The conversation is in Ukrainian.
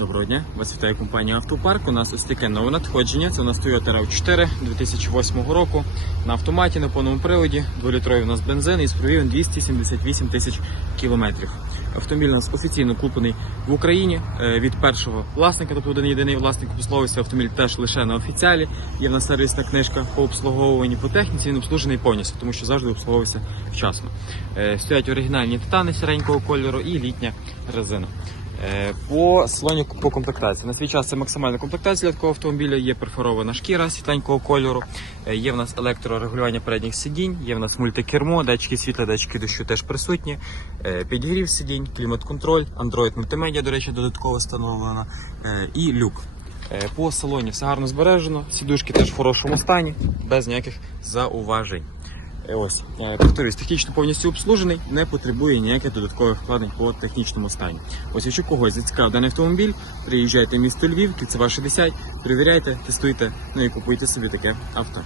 Доброго дня, вас вітає компанія Автопарк. У нас ось таке нове надходження. Це у нас Toyota RAV4 2008 року на автоматі на повному приводі. 2-літровий у нас бензин із пробігом 278 тисяч кілометрів. Автомобіль у нас офіційно куплений в Україні е, від першого власника, тобто один єдиний власник пословився. Автомобіль теж лише на офіціалі. Є в нас сервісна книжка по обслуговуванні по техніці. Він обслужений повністю, тому що завжди обслуговувався вчасно. Е, Стоять оригінальні титани сіренького кольору і літня резина. Е, По салоні по комплектації. На свій час це максимальна комплектація для такого автомобіля. Є перфорована шкіра світленького кольору. Е, Є в нас електрорегулювання передніх сидінь, є в нас мультикермо, датчики світла, датчики дощу теж присутні. Е, Підігрів сидінь, клімат-контроль, Android мультимедіа, до речі, додатково встановлена. І люк. По салоні все гарно збережено, сідушки теж в хорошому стані, без ніяких зауважень. Е, Ось, е, повторюсь, технічно повністю обслужений, не потребує ніяких додаткових вкладень по технічному стані. Ось якщо когось зацікавив автомобіль, приїжджайте в місто Львів, кільцева 60, перевіряйте, тестуйте, ну і купуйте собі таке авто.